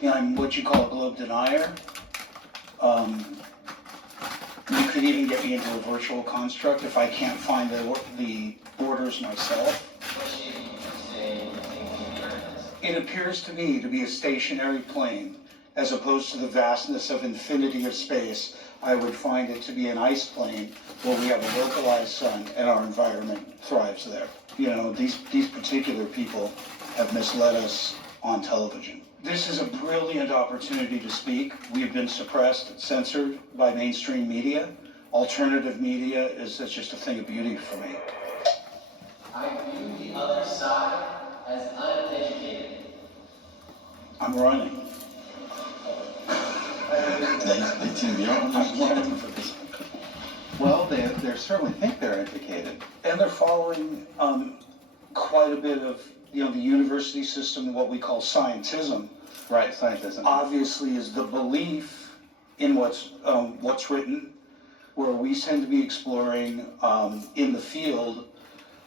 You know, I'm what you call a globe denier. You could even get me into a virtual construct if I can't find the borders myself. It appears to me to be a stationary plane, as opposed to the vastness of infinity of space. I would find it to be an ice plane where we have a localized sun and our environment thrives there. You know, these particular people have misled us on television. This is a brilliant opportunity to speak. We've been suppressed, censored by mainstream media. Alternative media is just a thing of beauty for me. I view the other side as uneducated. I'm running. Well, they certainly think they're educated. And they're following quite a bit of, you know, the university system, what we call scientism. Right, scientism. Obviously is the belief in what's written, where we tend to be exploring in the field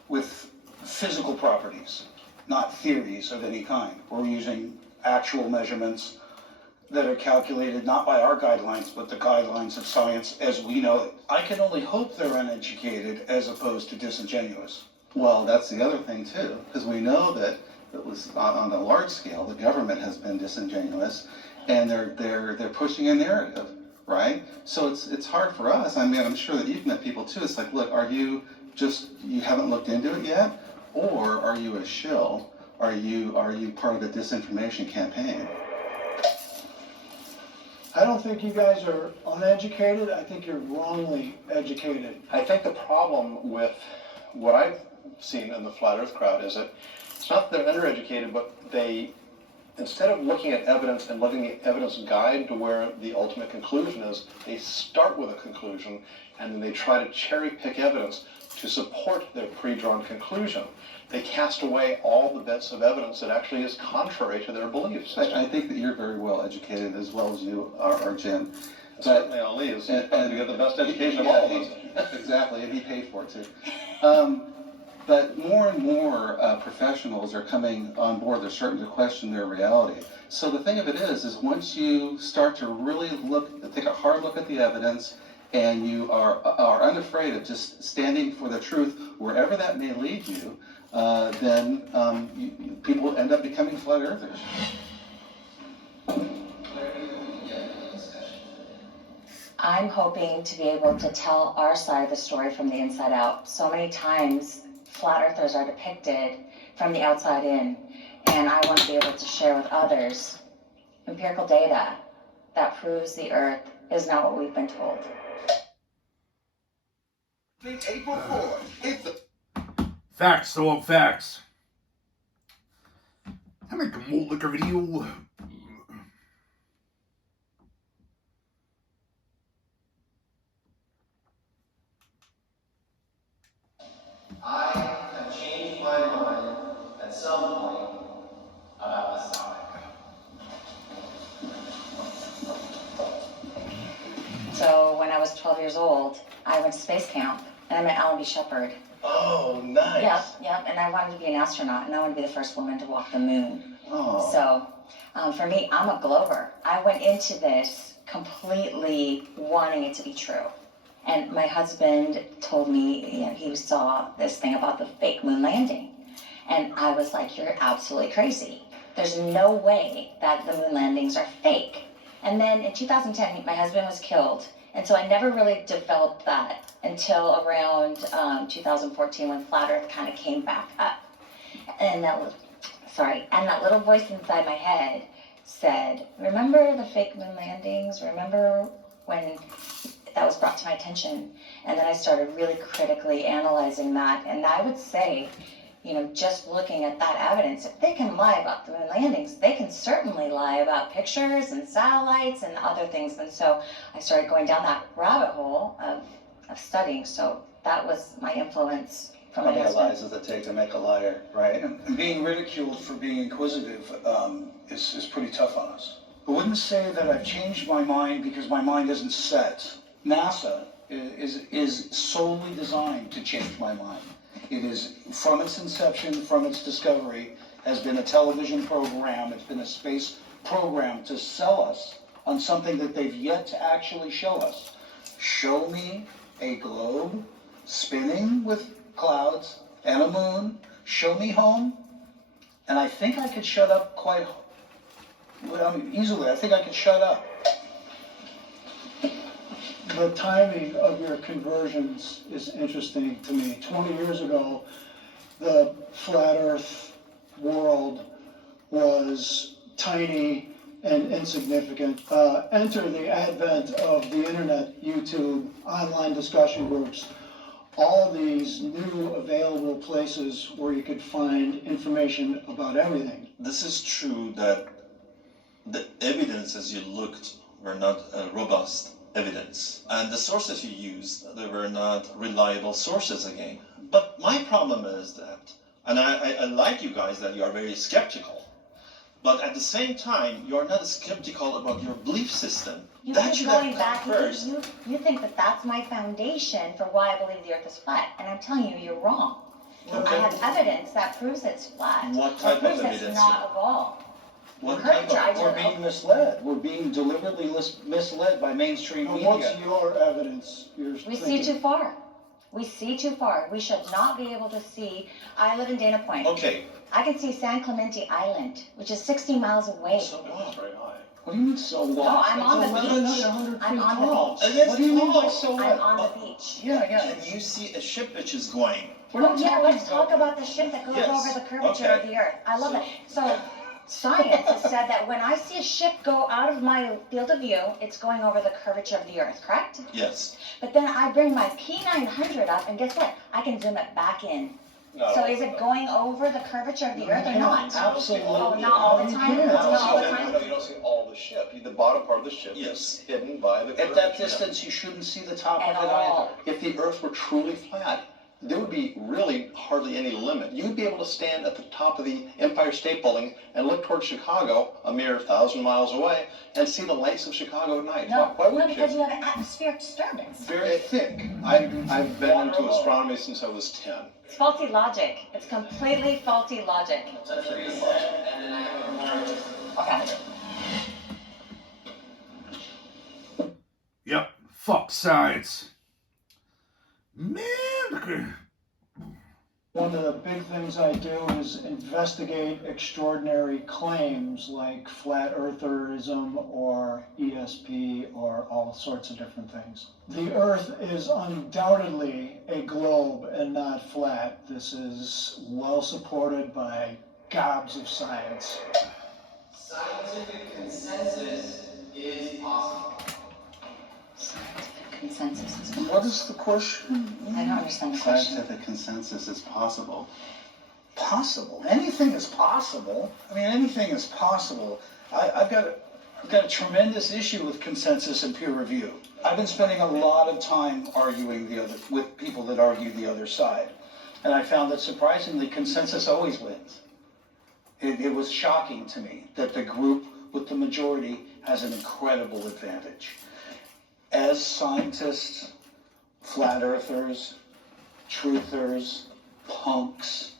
with physical properties, not theories of any kind. We're using actual measurements that are calculated not by our guidelines, but the guidelines of science as we know it. I can only hope they're uneducated as opposed to disingenuous. Well, that's the other thing too, because we know that it was on a large scale, the government has been disingenuous, and they're pushing a narrative, right? So it's hard for us. I mean, I'm sure that you've met people too. It's like, look, are you haven't looked into it yet, or are you a shill? Are you part of a disinformation campaign? I don't think you guys are uneducated. I think you're wrongly educated. I think the problem with what I've seen in the flat earth crowd is that it's not that they're undereducated, but they, instead of looking at evidence and letting the evidence guide to where the ultimate conclusion is, they start with a conclusion and then they try to cherry pick evidence to support their pre-drawn conclusion. They cast away all the bits of evidence that actually is contrary to their beliefs. I think that you're very well educated as well as you are, Jim. Certainly Ali is probably get the best education of all of us. Exactly, and he paid for it too. But more and more professionals are coming on board. They're starting to question their reality. So the thing of it is once you start to really take a hard look at the evidence, and you are unafraid of just standing for the truth, wherever that may lead you, then people end up becoming flat earthers. I'm hoping to be able to tell our side of the story from the inside out. So many times, flat earthers are depicted from the outside in, and I want to be able to share with others empirical data that proves the earth is not what we've been told. April 4th. Facts, so facts. I make a Malt Liquor video. I have changed my mind at some point about this topic. So when I was 12 years old, I went to space camp, and I met Alan B. Shepard. Oh, nice. Yep, and I wanted to be an astronaut, and I wanted to be the first woman to walk the moon. Oh. So for me, I'm a glober. I went into this completely wanting it to be true. And my husband told me, you know, he saw this thing about the fake moon landing. And I was like, you're absolutely crazy. There's no way that the moon landings are fake. And then in 2010, my husband was killed. And so I never really developed that until around 2014 when Flat Earth kind of came back up. And that little voice inside my head said, remember the fake moon landings? Remember when that was brought to my attention? And then I started really critically analyzing that. And I would say, you know, just looking at that evidence, if they can lie about the moon landings, they can certainly lie about pictures and satellites and other things. And so I started going down that rabbit hole of studying. So that was my influence from How my many husband. lies does it take to make a liar, right? And being ridiculed for being inquisitive is pretty tough on us. I wouldn't say that I've changed my mind because my mind isn't set. NASA is solely designed to change my mind. It is, from its inception, from its discovery, has been a television program, it's been a space program to sell us on something that they've yet to actually show us. Show me a globe spinning with clouds and a moon. Show me home, and I think I could shut up easily. I think I could shut up. The timing of your conversions is interesting to me. 20 years ago, the flat earth world was tiny and insignificant. Enter the advent of the internet, YouTube, online discussion groups, all these new available places where you could find information about everything. This is true that the evidence as you looked were not robust evidence. And the sources you used, they were not reliable sources again. But my problem is that, and I like you guys that you are very skeptical, but at the same time, you're not skeptical about your belief system. You That keep should have going come back, first. you think that that's my foundation for why I believe the earth is flat, and I'm telling you, you're wrong. I have evidence that proves it's flat. What That type of proves evidence? it's not evolved. What Curvature, type of, I We're being misled. We're being deliberately misled by mainstream Now, media. what's your evidence? We see too far. We see too far. We should not be able to see. I live in Dana Point. okay, I can see San Clemente Island, which is 60 miles away. so what? Very high. What do you mean, so what? No, I'm on the It's beach. 1,100 I'm feet on the tall. beach. It is What do you mean by tall. so what? I'm on the beach. Yeah. And you see a ship which is going. We're not Oh, yeah, talking let's talk about the ship that goes Yes, over the curvature okay. of the earth. I love that. So, science has said that when I see a ship go out of my field of view, it's going over the curvature of the earth, correct? Yes. But then I bring my P900 up, and guess what? I can zoom it back in. So is it going over the curvature of the earth or not? Absolutely. Oh, not all the time? Yeah. Not all the No, time? you don't see all the ship. The bottom part of the ship Yes. is hidden by the At that curvature. distance, you shouldn't see the top At of it all. either. If the Earth were truly flat, there would be really hardly any limit. You'd be able to stand at the top of the Empire State Building and look towards Chicago, a mere 1,000 miles away, and see the lights of Chicago at night. No, Why no, wouldn't because you? you have an atmospheric disturbance. Very thick. I've been into astronomy since I was 10. It's faulty logic. It's completely faulty logic. That's what you said, and then I have a more. Okay. Yep. Fuck science. Man. One of the big things I do is investigate extraordinary claims like flat eartherism or ESP or all sorts of different things. The earth is undoubtedly a globe and not flat. This is well supported by gobs of science. Scientific consensus is possible. Scientific consensus is What is the question? I don't understand the question. Scientific consensus is possible. Possible. Anything is possible. I mean, anything is possible. I've got a tremendous issue with consensus and peer review. I've been spending a lot of time arguing with people that argue the other side. And I found that surprisingly, consensus always wins. It was shocking to me that the group with the majority has an incredible advantage. As scientists, flat earthers, truthers, punks,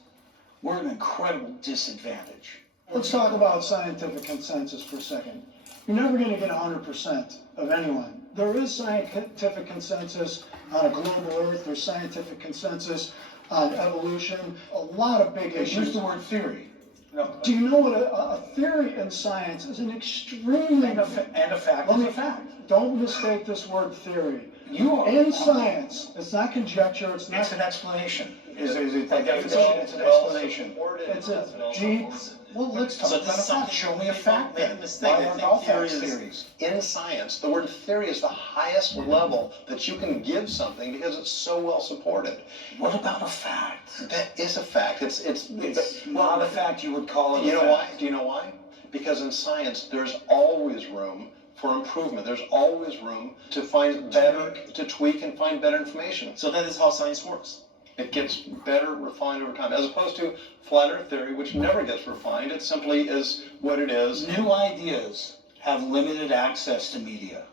we're at an incredible disadvantage. Let's talk about scientific consensus for a second. You're never going to get 100% of anyone. There is scientific consensus on a global earth. There's scientific consensus on evolution. A lot of big Use issues. the word theory. No, Do you know what a theory in science is an extremely... and a fact Let is me- a fact. Don't mistake this word theory. You are. In science, it's not conjecture, it's It's not... an explanation. Is it by definition, it's an Well explanation. supported. It's a deep... Well, let's talk So about this a is fact. something Show me a people fact make a then. mistake. Why They aren't think all theory facts is- theories? In science, the word theory is the highest level that you can give something because it's so well supported. What about a fact? That is a fact. It's not a fact you would call it a You know fact. why? Do you know why? Because in science, there's always room for improvement. There's always room to find better, to tweak and find better information. So that is how science works. It gets better refined over time, as opposed to flat earth theory, which never gets refined. It simply is what it is. New ideas have limited access to media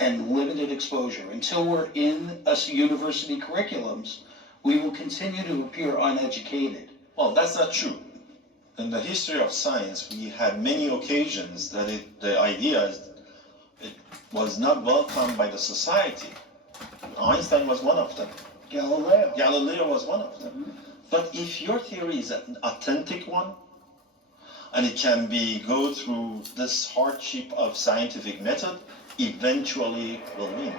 and limited exposure. Until we're in us university curriculums, we will continue to appear uneducated. Well, that's not true. in the history of science, we had many occasions that the idea it was not welcomed by the society. Einstein was one of them. Galileo was one of them. But if your theory is an authentic one, and it can go through this hardship of scientific method, eventually will win.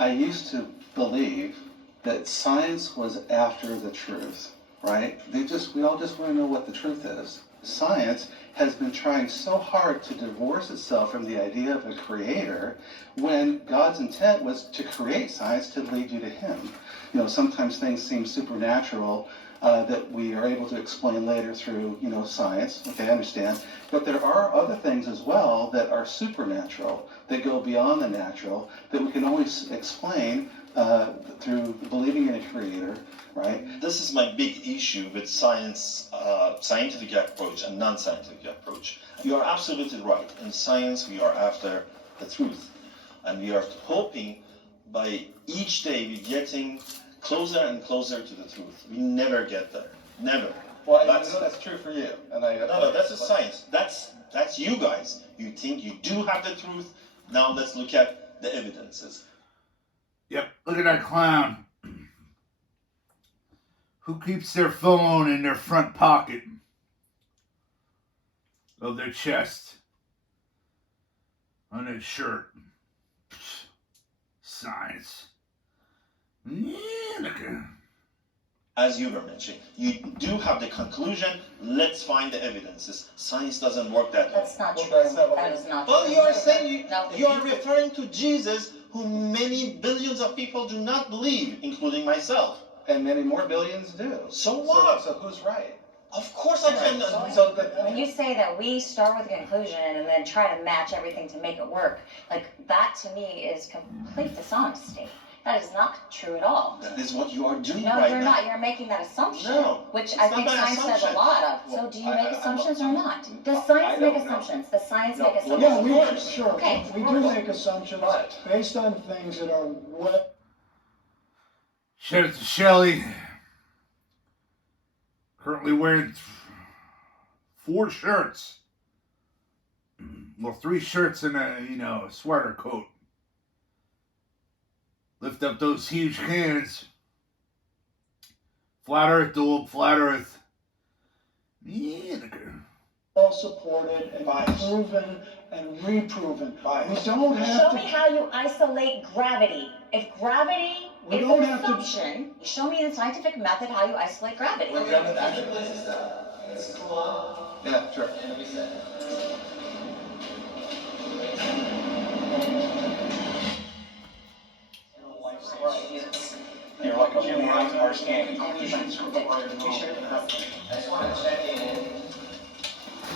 I used to believe that science was after the truth, right? We all just want to know what the truth is. Science has been trying so hard to divorce itself from the idea of a creator when God's intent was to create science to lead you to him. You know, sometimes things seem supernatural that we are able to explain later through, science. Okay, I understand. But there are other things as well that are supernatural, that go beyond the natural, that we can always explain through believing in a creator, right? This is my big issue with science, scientific approach and non-scientific approach. You are absolutely right. In science, we are after the truth. And we are hoping by each day we're getting closer and closer to the truth. We never get there. Never. Well, that's true for you. And No, that's a science. That's you guys. You think you do have the truth. Now let's look at the evidences. Yep, look at that clown. Who keeps their phone in their front pocket of their chest on their shirt? Science. Yeah, look at. As you were mentioning, you do have the conclusion. Let's find the evidences. Science doesn't work that way. That's not true. that's not what That is not true. Well, you are saying No. you are referring to Jesus, who many billions of people do not believe, including myself. And many more billions do. So what? So who's right? Of course I can. When you say that we start with a conclusion and then try to match everything to make it work, like that to me is complete dishonesty. That is not true at all. That is what you are doing No, right you're now. not. You're making that assumption, No, which it's I not think my science says a assumption. lot of. So Well, do you make assumptions or not? Does I science make don't know. assumptions? Does science No, make well, assumptions? Yeah, course. sure. Okay. We do make assumptions But- based on things that are well. Shout out to Shelly. Currently wearing 4 shirts. Well, 3 shirts and a sweater coat. Lift up those huge cans. Flat Earth, dual flat Earth. Yeah, look at her. Well supported and proven and reproven. We don't have Show me to. how you isolate gravity. If gravity We is don't an have to- assumption, show me the scientific method how you isolate gravity. We're going to actually place this down. Let's cool off Yeah, sure. and reset. You're like a Jim Ross scanning. I just want to check in.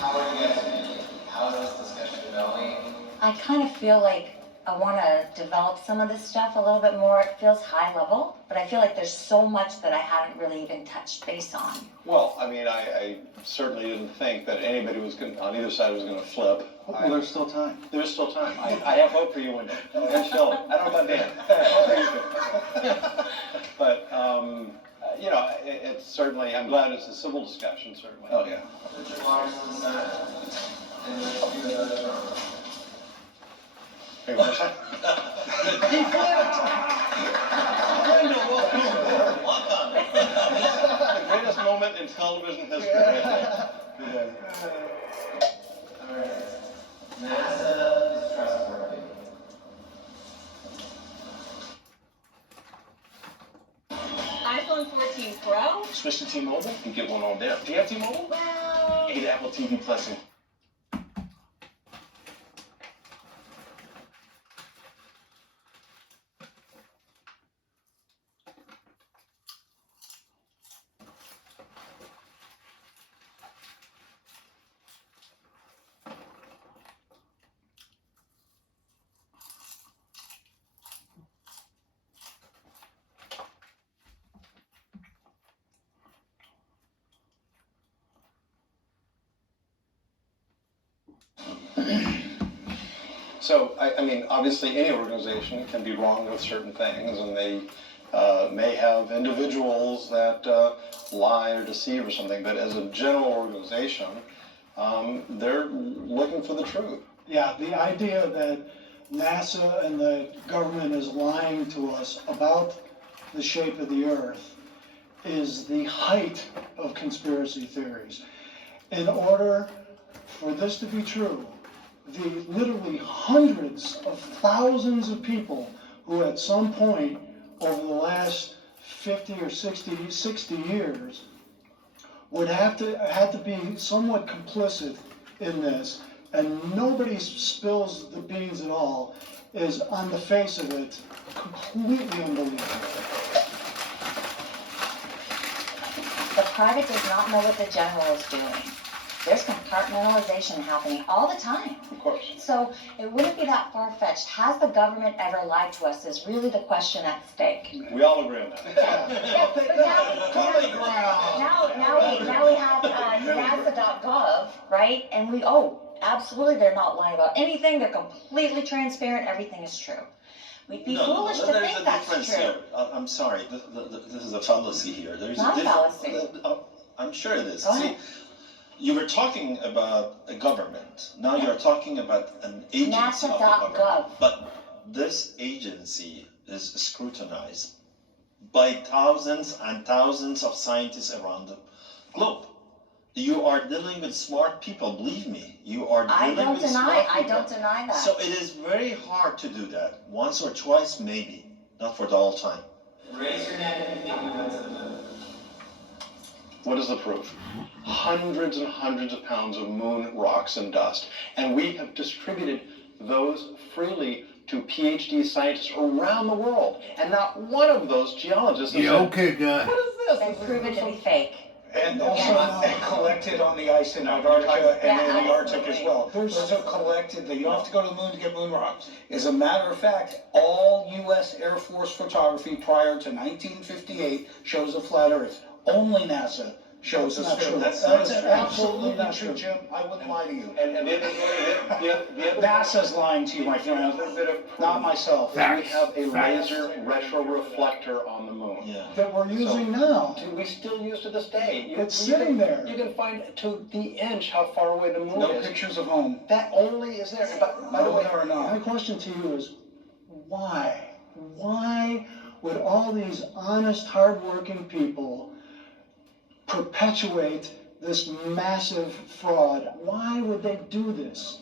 How are you guys feeling? How is this discussion going? I kind of feel like I want to develop some of this stuff a little bit more. It feels high level, but I feel like there's so much that I haven't really even touched base on. Well, I mean, I certainly didn't think that anybody was going on either side was going to flip. Well, there's still time. There's still time. I have hope for you, Wendy. And Shelley. I don't know about Dan. I hope for you too. But, it's certainly, I'm glad it's a civil discussion, certainly. Oh, yeah. Put your waters to the side. And let's do another round. Hey, what's that? The greatest moment in television history right there. Alright. NASA is trustworthy. iPhone 14 Pro? Switch to T-Mobile and get one on there. Do you have T-Mobile? Well, Get Apple TV Plus in. So, I mean, obviously any organization can be wrong with certain things, and they may have individuals that lie or deceive or something, but as a general organization, they're looking for the truth. Yeah, the idea that NASA and the government is lying to us about the shape of the Earth is the height of conspiracy theories. In order for this to be true, the literally hundreds of thousands of people who at some point over the last 50 or 60 years would have to be somewhat complicit in this, and nobody spills the beans at all, is on the face of it completely unbelievable. The private does not know what the general is doing. There's compartmentalization happening all the time. Of course. So it wouldn't be that far-fetched. Has the government ever lied to us is really the question at stake. We all agree on that. Yeah, but now we have NASA.gov, right? And absolutely, they're not lying about anything. They're completely transparent. Everything is true. We'd be foolish to there's think a that's difference true. here. I'm sorry, this is a fallacy here. There's Not a a difference. fallacy. I'm sure it is. Go See, ahead. you were talking about a government. Now you're talking about an agency of the government. NASA.gov. But this agency is scrutinized by thousands and thousands of scientists around the globe. You are dealing with smart people, believe me. You are dealing with smart people. I don't deny that. So it is very hard to do that. Once or twice, maybe. Not for the whole time. Raise your hand if you think we went to the moon. What is the proof? Hundreds and hundreds of pounds of moon rocks and dust, and we have distributed those freely to PhD scientists around the world, and not one of those geologists has Yeah, said, okay, guy. what is this? They've proven to be fake. And also, and collected on the ice in Antarctica and in the Arctic as well. Those are collected, you don't have to go to the moon to get moon rocks. As a matter of fact, all US Air Force photography prior to 1958 shows a flat Earth. Only NASA shows us. That's not true. That is absolutely not true, Jim. I wouldn't lie to you. And the other NASA's lying to you, my friend, bit of proof not myself. is we have a laser retroreflector on the moon. Yeah. That we're using now. We still use to this day. It's sitting there. You can find to the inch how far away the moon No is. pictures of home. That only is there. By the No, way, there are My not. question to you is, why? Why would all these honest, hardworking people perpetuate this massive fraud? Why would they do this?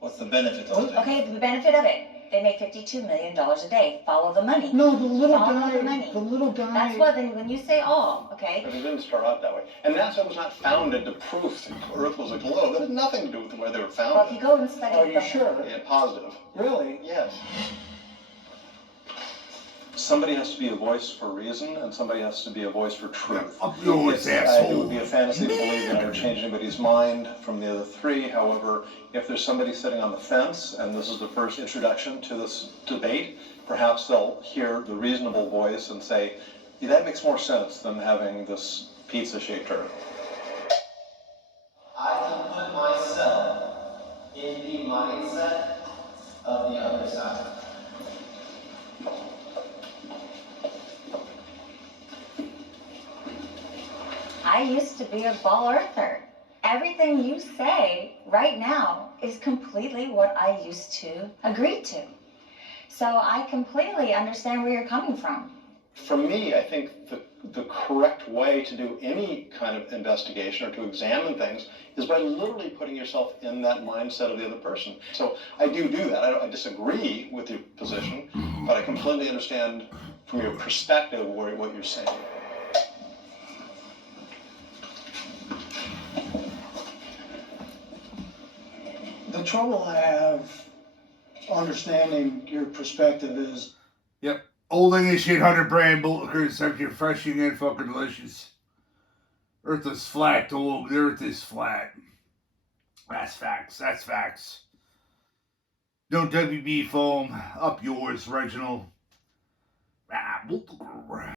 What's the benefit of it? Okay, the benefit of it. They make $52 million a day. Follow the money. No, the little Follow guy, the money. the little guy. That's what, when you say all, okay, but it didn't start out that way. And NASA was not founded to prove that the Earth was a globe. That had nothing to do with the way they were well, if founded. you go and study Are you the sure? Yeah, positive. Really? Yes. Somebody has to be a voice for reason, and somebody has to be a voice for truth. Up yours, It would asshole. be a fantasy to believe that I would change anybody's mind from the other three. However, if there's somebody sitting on the fence, and this is the first introduction to this debate, perhaps they'll hear the reasonable voice and say, yeah, that makes more sense than having this pizza-shaped Earth. I can put myself in the mindset of the other side. I used to be a ball earther. Everything you say right now is completely what I used to agree to. So I completely understand where you're coming from. For me, I think the correct way to do any kind of investigation or to examine things is by literally putting yourself in that mindset of the other person. So I do that. I disagree with your position, but I completely understand from your perspective what you're saying. The trouble I have understanding your perspective is Yep. Old English 800 brand Malt Liquor is such refreshing and fucking delicious. Earth is flat, dog. The Earth is flat. That's facts. That's facts. Don't WB foam. Up yours, Reginald. Malt Liquor.